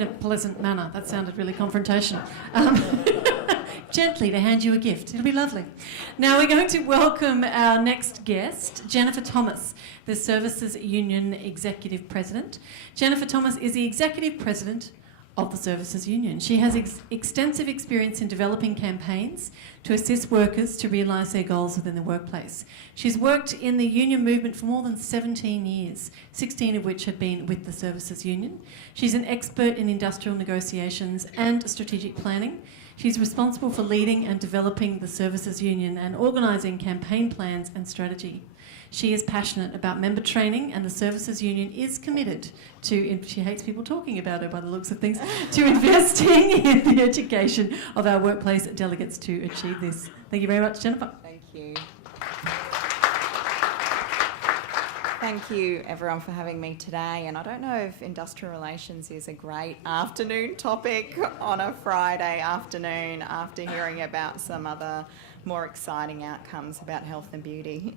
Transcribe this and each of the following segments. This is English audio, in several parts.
in a pleasant manner. That sounded really confrontational. Gently to hand you a gift. It'll be lovely. Now we're going to welcome our next guest, Jennifer Thomas, the Services Union Executive President. Jennifer Thomas is the Executive President of the Services Union. She has extensive experience in developing campaigns to assist workers to realise their goals within the workplace. She's worked in the union movement for more than 17 years, 16 of which have been with the Services Union. She's an expert in industrial negotiations and strategic planning. She's responsible for leading and developing the Services Union and organising campaign plans and strategy. She is passionate about member training, and the Services Union is committed to, she hates people talking about her by the looks of things, to investing in the education of our workplace delegates to achieve this. Thank you very much, Jennifer. Thank you. Thank you, everyone, for having me today. And I don't know if industrial relations is a great afternoon topic on a Friday afternoon after hearing about some other more exciting outcomes about health and beauty.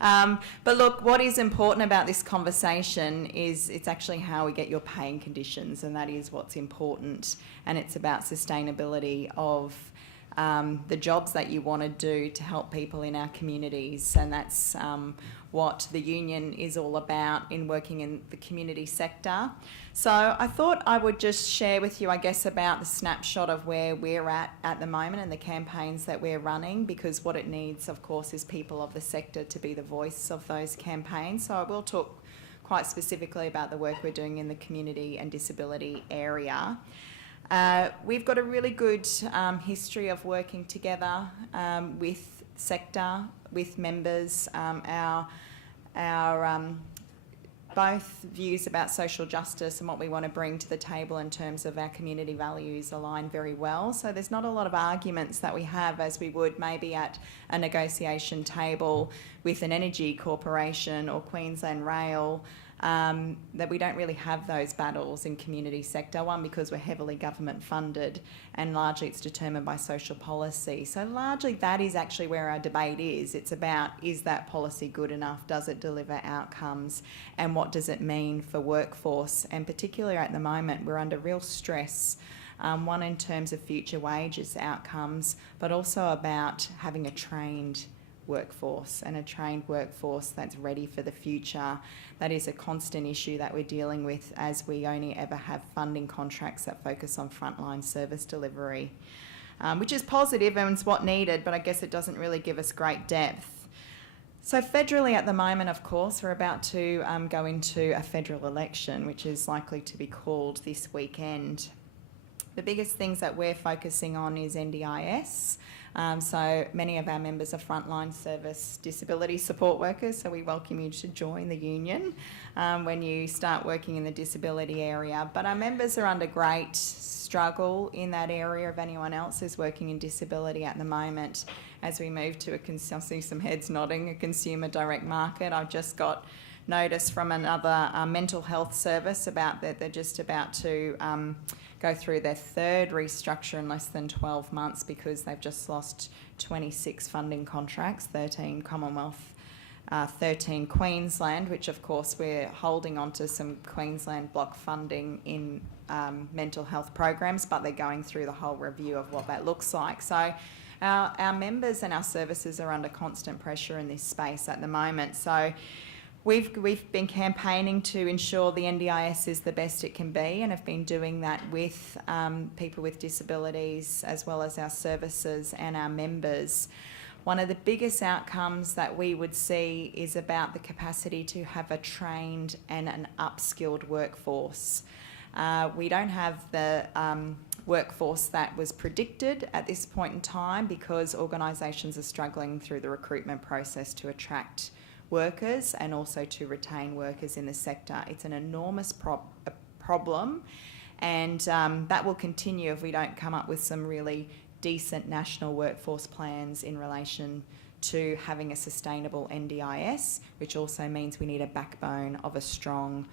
But look, what is important about this conversation is it's actually how we get your pay and conditions, and that is what's important. And it's about sustainability of the jobs that you want to do to help people in our communities, and that's what the union is all about in working in the community sector. So I thought I would just share with you, I guess, about the snapshot of where we're at the moment and the campaigns that we're running, because what it needs, of course, is people of the sector to be the voice of those campaigns. So I will talk quite specifically about the work we're doing in the community and disability area. We've got a really good history of working together with sector, with members. Our both views about social justice and what we want to bring to the table in terms of our community values align very well. So there's not a lot of arguments that we have as we would maybe at a negotiation table with an energy corporation or Queensland Rail, that we don't really have those battles in community sector. One, because we're heavily government funded and largely it's determined by social policy. So largely that is actually where our debate is. It's about, is that policy good enough? Does it deliver outcomes? And what does it mean for workforce? And particularly at the moment, we're under real stress. One, in terms of future wages outcomes, but also about having a trained workforce and a trained workforce that's ready for the future. That is a constant issue that we're dealing with as we only ever have funding contracts that focus on frontline service delivery, which is positive and it's what needed, but I guess it doesn't really give us great depth. So federally at the moment, of course, we're about to go into a federal election, which is likely to be called this weekend. The biggest things that we're focusing on is NDIS. So many of our members are frontline service disability support workers, so we welcome you to join the union when you start working in the disability area. But our members are under great struggle in that area if anyone else is working in disability at the moment as we move to I see some heads nodding, a consumer direct market. I've just got notice from another mental health service about that they're just about to go through their third restructure in less than 12 months because they've just lost 26 funding contracts, 13 Commonwealth, 13 Queensland, which of course we're holding on to some Queensland block funding in mental health programs, but they're going through the whole review of what that looks like. So our members and our services are under constant pressure in this space at the moment. So We've been campaigning to ensure the NDIS is the best it can be, and have been doing that with people with disabilities as well as our services and our members. One of the biggest outcomes that we would see is about the capacity to have a trained and an upskilled workforce. We don't have the workforce that was predicted at this point in time because organisations are struggling through the recruitment process to attract workers and also to retain workers in the sector. It's an enormous problem, and that will continue if we don't come up with some really decent national workforce plans in relation to having a sustainable NDIS, which also means we need a backbone of a strong,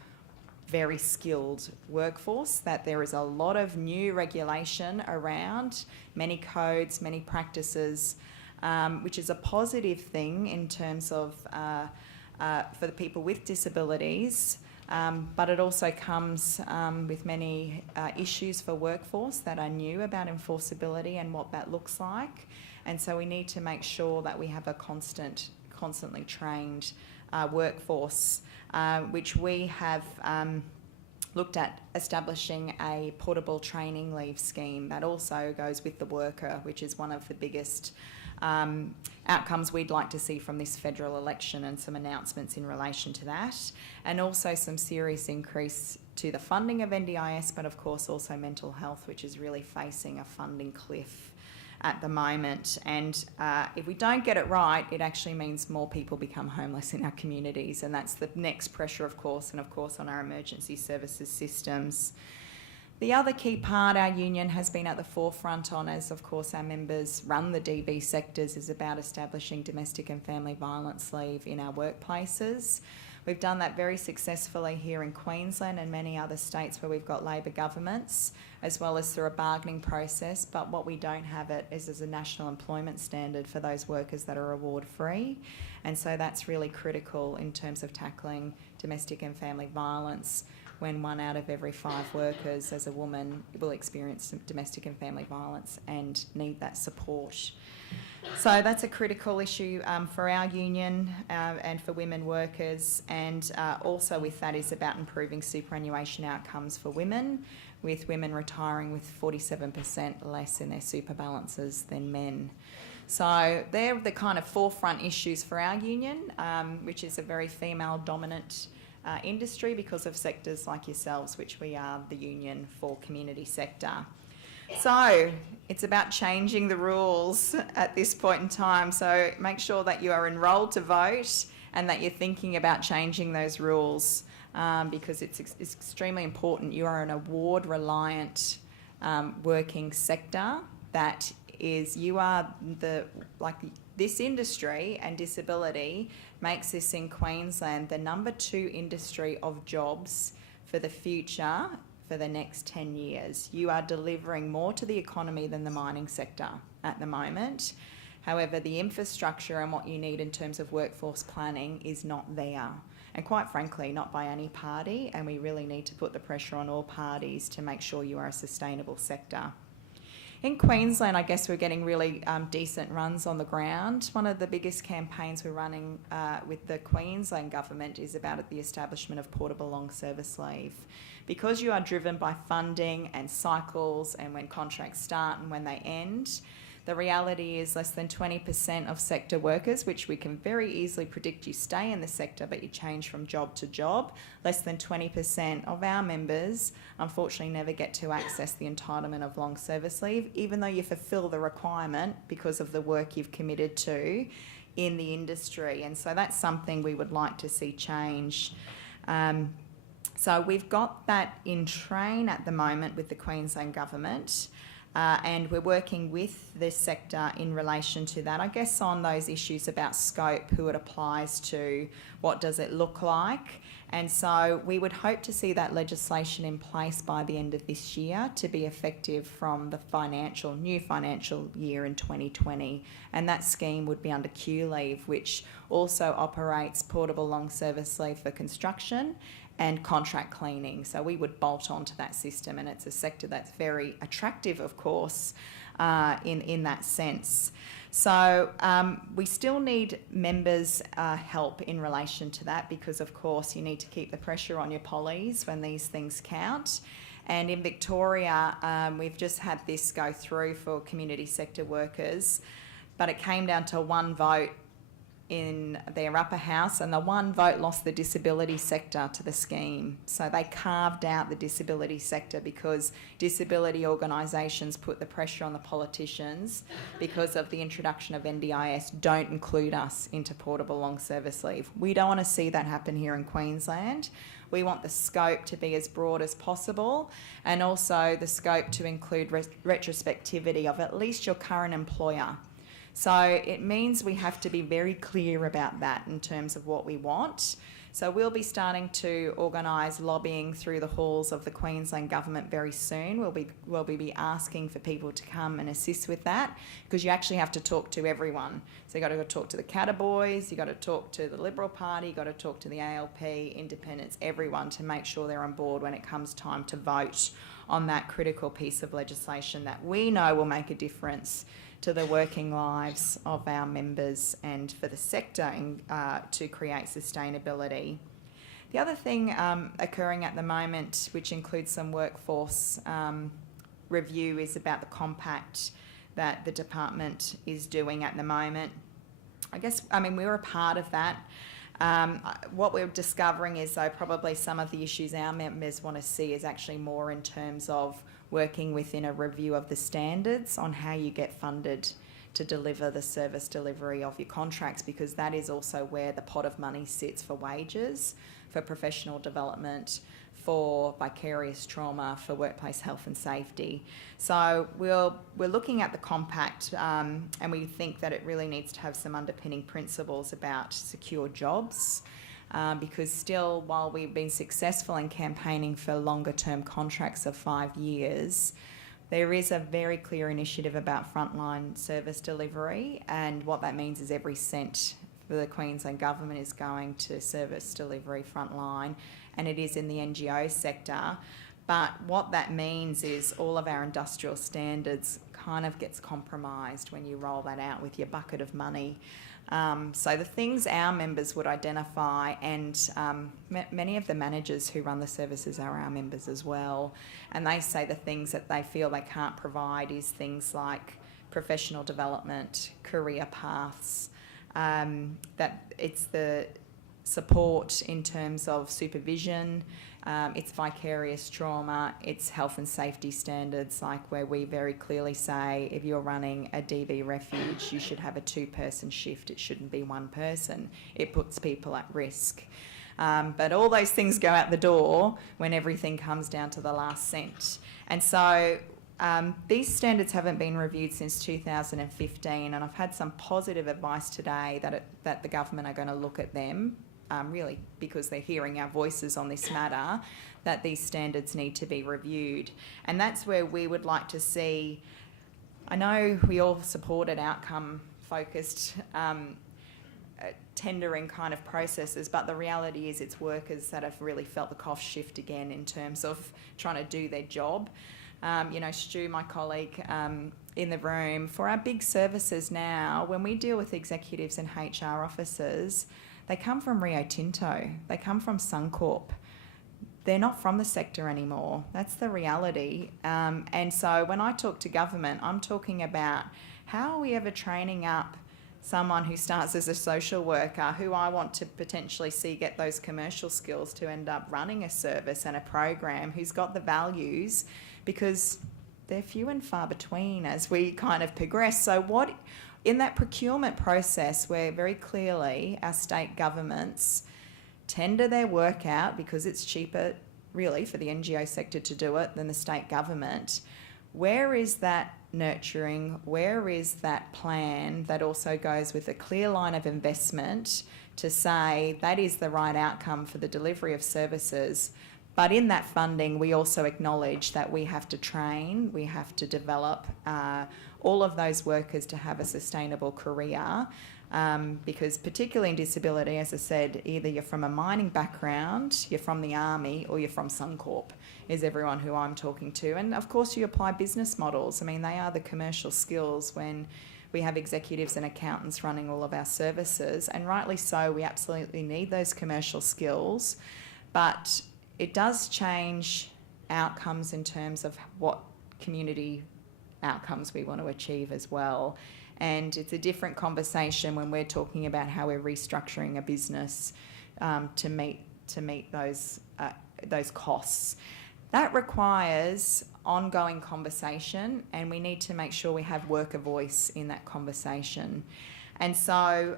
very skilled workforce, that there is a lot of new regulation around, many codes, many practices, which is a positive thing in terms of for the people with disabilities, But it also comes with many issues for workforce that are new about enforceability and what that looks like. And so we need to make sure that we have a constantly trained workforce, which we have looked at establishing a portable training leave scheme that also goes with the worker, which is one of the biggest outcomes we'd like to see from this federal election, and some announcements in relation to that, and also some serious increase to the funding of NDIS, but of course also mental health, which is really facing a funding cliff at the moment. And if we don't get it right, it actually means more people become homeless in our communities, and that's the next pressure, of course, and of course on our emergency services systems. The other key part our union has been at the forefront on, as of course our members run the DV sectors, is about establishing domestic and family violence leave in our workplaces. We've done that very successfully here in Queensland and many other states where we've got Labor governments, as well as through a bargaining process. But what we don't have it is as a national employment standard for those workers that are award-free. And so that's really critical in terms of tackling domestic and family violence, when 1 out of every 5 workers as a woman will experience some domestic and family violence and need that support. So that's a critical issue for our union and for women workers, and also with that is about improving superannuation outcomes for women, with women retiring with 47% less in their super balances than men. So they're the kind of forefront issues for our union, which is a very female-dominant industry because of sectors like yourselves, which we are the union for community sector. So it's about changing the rules at this point in time. So make sure that you are enrolled to vote and that you're thinking about changing those rules, because it's extremely important. You are an award-reliant working sector that is, you are this industry, and disability makes this in Queensland the number 2 industry of jobs for the future for the next 10 years. You are delivering more to the economy than the mining sector at the moment. However, the infrastructure and what you need in terms of workforce planning is not there. And quite frankly, not by any party, and we really need to put the pressure on all parties to make sure you are a sustainable sector. In Queensland, I guess we're getting really decent runs on the ground. One of the biggest campaigns we're running with the Queensland government is about the establishment of portable long service leave. Because you are driven by funding and cycles and when contracts start and when they end, the reality is less than 20% of sector workers, which we can very easily predict you stay in the sector but you change from job to job, less than 20% of our members unfortunately never get to access the entitlement of long service leave, even though you fulfil the requirement because of the work you've committed to in the industry. And so that's something we would like to see change. So we've got that in train at the moment with the Queensland government. And we're working with this sector in relation to that, I guess, on those issues about scope, who it applies to, what does it look like. And so we would hope to see that legislation in place by the end of this year to be effective from the new financial year in 2020. And that scheme would be under QLeave, which also operates portable long service leave for construction and contract cleaning. So we would bolt onto that system, and it's a sector that's very attractive, of course, in that sense. So we still need members' help in relation to that, because of course you need to keep the pressure on your pollies when these things count. And in Victoria, we've just had this go through for community sector workers, but it came down to 1 vote in their upper house, and the 1 vote lost the disability sector to the scheme. So they carved out the disability sector because disability organisations put the pressure on the politicians because of the introduction of NDIS, don't include us into portable long service leave. We don't want to see that happen here in Queensland. We want the scope to be as broad as possible, and also the scope to include retrospectivity of at least your current employer. So it means we have to be very clear about that in terms of what we want. So we'll be starting to organise lobbying through the halls of the Queensland Government very soon. We'll be asking for people to come and assist with that, because you actually have to talk to everyone. So you've got to go talk to the Cataboys, you've got to talk to the Liberal Party, you've got to talk to the ALP, independents, everyone, to make sure they're on board when it comes time to vote on that critical piece of legislation that we know will make a difference to the working lives of our members and for the sector to create sustainability. The other thing occurring at the moment, which includes some workforce review, is about the compact that the department is doing at the moment. We were a part of that. What we're discovering is, though, probably some of the issues our members want to see is actually more in terms of working within a review of the standards on how you get funded to deliver the service delivery of your contracts, because that is also where the pot of money sits for wages, for professional development, for vicarious trauma, for workplace health and safety. So we're looking at the compact, and we think that it really needs to have some underpinning principles about secure jobs, because still, while we've been successful in campaigning for longer term contracts of 5 years, there is a very clear initiative about frontline service delivery, and what that means is every cent for the Queensland Government is going to service delivery frontline, and it is in the NGO sector. But what that means is all of our industrial standards kind of gets compromised when you roll that out with your bucket of money. So the things our members would identify, and many of the managers who run the services are our members as well, and they say the things that they feel they can't provide is things like professional development, career paths, that it's the support in terms of supervision, it's vicarious trauma, it's health and safety standards, like where we very clearly say if you're running a DV refuge, you should have a 2-person shift, it shouldn't be 1 person. It puts people at risk. But all those things go out the door when everything comes down to the last cent. And so these standards haven't been reviewed since 2015, and I've had some positive advice today that the government are going to look at them, really because they're hearing our voices on this matter, that these standards need to be reviewed. And that's where we would like to see, I know we all supported outcome-focused tendering kind of processes, but the reality is it's workers that have really felt the cost shift again in terms of trying to do their job. Stu, my colleague in the room, for our big services now, when we deal with executives and HR officers, they come from Rio Tinto, they come from Suncorp. They're not from the sector anymore. That's the reality. And so when I talk to government, I'm talking about how are we ever training up someone who starts as a social worker, who I want to potentially see get those commercial skills to end up running a service and a program, who's got the values, because they're few and far between as we kind of progress. So what, in that procurement process where very clearly our state governments tender their work out because it's cheaper really for the NGO sector to do it than the state government, where is that nurturing, where is that plan that also goes with a clear line of investment to say that is the right outcome for the delivery of services? But in that funding, we also acknowledge that we have to train, we have to develop all of those workers to have a sustainable career, because particularly in disability, as I said, either you're from a mining background, you're from the army, or you're from Suncorp, is everyone who I'm talking to. And of course you apply business models. I mean, they are the commercial skills when we have executives and accountants running all of our services, and rightly so, we absolutely need those commercial skills, but it does change outcomes in terms of what community outcomes we want to achieve as well. And it's a different conversation when we're talking about how we're restructuring a business to meet those costs. That requires ongoing conversation, and we need to make sure we have worker voice in that conversation. And so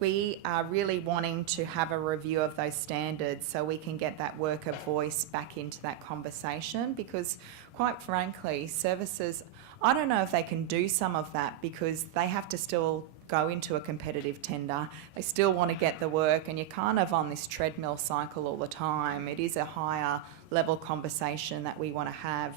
we are really wanting to have a review of those standards so we can get that worker voice back into that conversation, because quite frankly, services, I don't know if they can do some of that because they have to still go into a competitive tender. They still want to get the work, and you're kind of on this treadmill cycle all the time. It is a higher level conversation that we want to have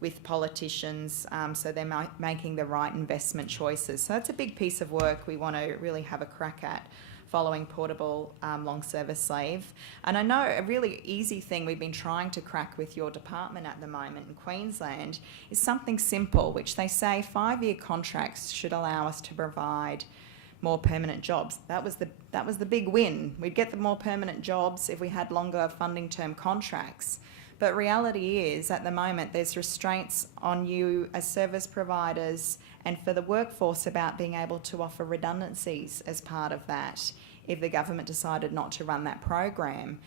with politicians, so they're making the right investment choices. So that's a big piece of work we want to really have a crack at, following portable long service leave. And I know a really easy thing we've been trying to crack with your department at the moment in Queensland is something simple, which they say 5-year contracts should allow us to provide more permanent jobs. That was the big win. We'd get the more permanent jobs if we had longer funding term contracts. But reality is, at the moment, there's restraints on you as service providers and for the workforce about being able to offer redundancies as part of that if the government decided not to run that program.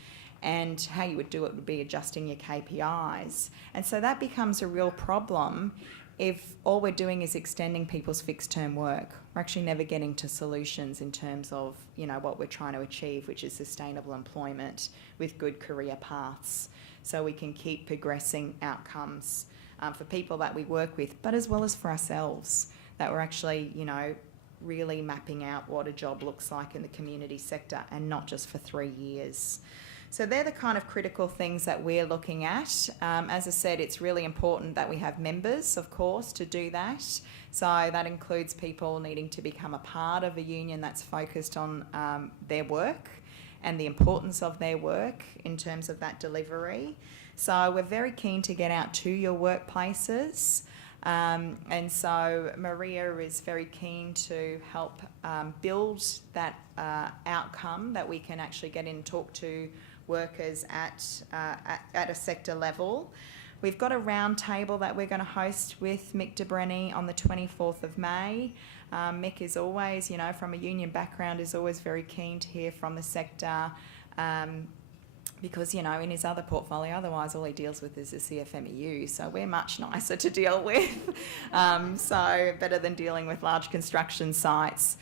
And how you would do it would be adjusting your KPIs. And so that becomes a real problem if all we're doing is extending people's fixed term work. We're actually never getting to solutions in terms of, you know, what we're trying to achieve, which is sustainable employment with good career paths, so we can keep progressing outcomes for people that we work with, but as well as for ourselves, that we're actually, you know, really mapping out what a job looks like in the community sector and not just for 3 years. So they're the kind of critical things that we're looking at. As I said, it's really important that we have members, of course, to do that. So that includes people needing to become a part of a union that's focused on their work and the importance of their work in terms of that delivery. So we're very keen to get out to your workplaces. And so Maria is very keen to help build that outcome that we can actually get in and talk to workers at a sector level. We've got a round table that we're going to host with Mick de Brenny on the 24th of May. Mick is always, you know, from a union background, is always very keen to hear from the sector because, you know, in his other portfolio, otherwise all he deals with is the CFMEU, so we're much nicer to deal with, so better than dealing with large construction sites.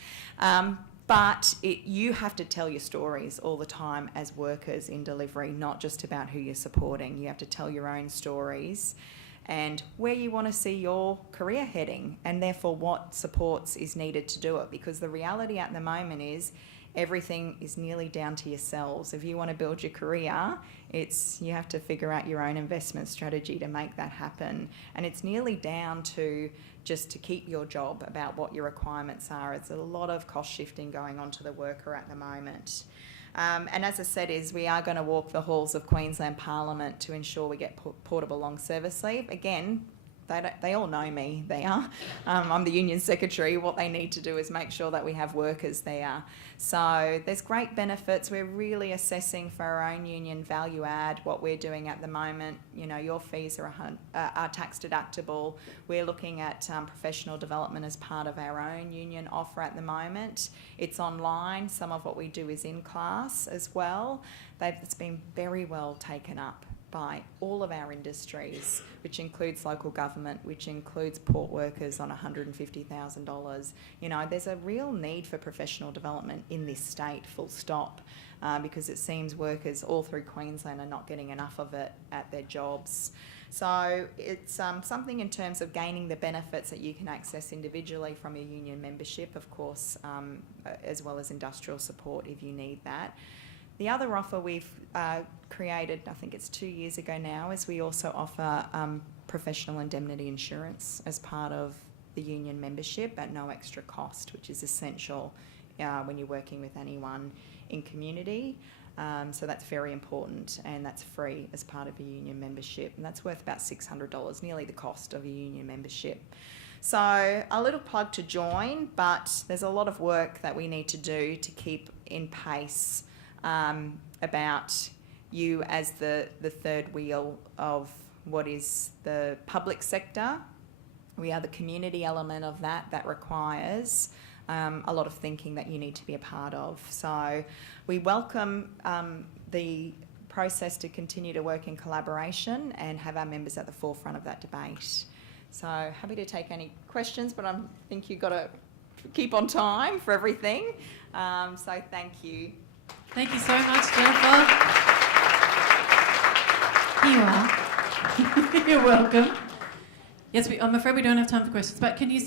But you have to tell your stories all the time as workers in delivery, not just about who you're supporting. You have to tell your own stories and where you want to see your career heading, and therefore what supports is needed to do it, because the reality at the moment is everything is nearly down to yourselves. If you want to build your career, you have to figure out your own investment strategy to make that happen. And it's nearly down to just to keep your job about what your requirements are. It's a lot of cost shifting going on to the worker at the moment. And as I said, we are going to walk the halls of Queensland Parliament to ensure we get portable long service leave. Again, they all know me there. I'm the union secretary. What they need to do is make sure that we have workers there. So there's great benefits. We're really assessing for our own union value add, what we're doing at the moment. You know, your fees are tax deductible. We're looking at professional development as part of our own union offer at the moment. It's online. Some of what we do is in class as well. It's been very well taken up by all of our industries, which includes local government, which includes port workers on $150,000. You know, there's a real need for professional development in this state, full stop, because it seems workers all through Queensland are not getting enough of it at their jobs. So it's something in terms of gaining the benefits that you can access individually from your union membership, of course, as well as industrial support if you need that. The other offer we've created, I think it's 2 years ago now, is we also offer professional indemnity insurance as part of the union membership at no extra cost, which is essential when you're working with anyone in community. So that's very important, and that's free as part of a union membership, and that's worth about $600, nearly the cost of a union membership. So a little plug to join, but there's a lot of work that we need to do to keep in pace about you as the third wheel of what is the public sector. We are the community element of that requires a lot of thinking that you need to be a part of. So we welcome the process to continue to work in collaboration and have our members at the forefront of that debate. So happy to take any questions, but I think you've got to keep on time for everything. So thank you. Thank you so much, Jennifer. Here you are. You're welcome. Yes, I'm afraid we don't have time for questions, but can you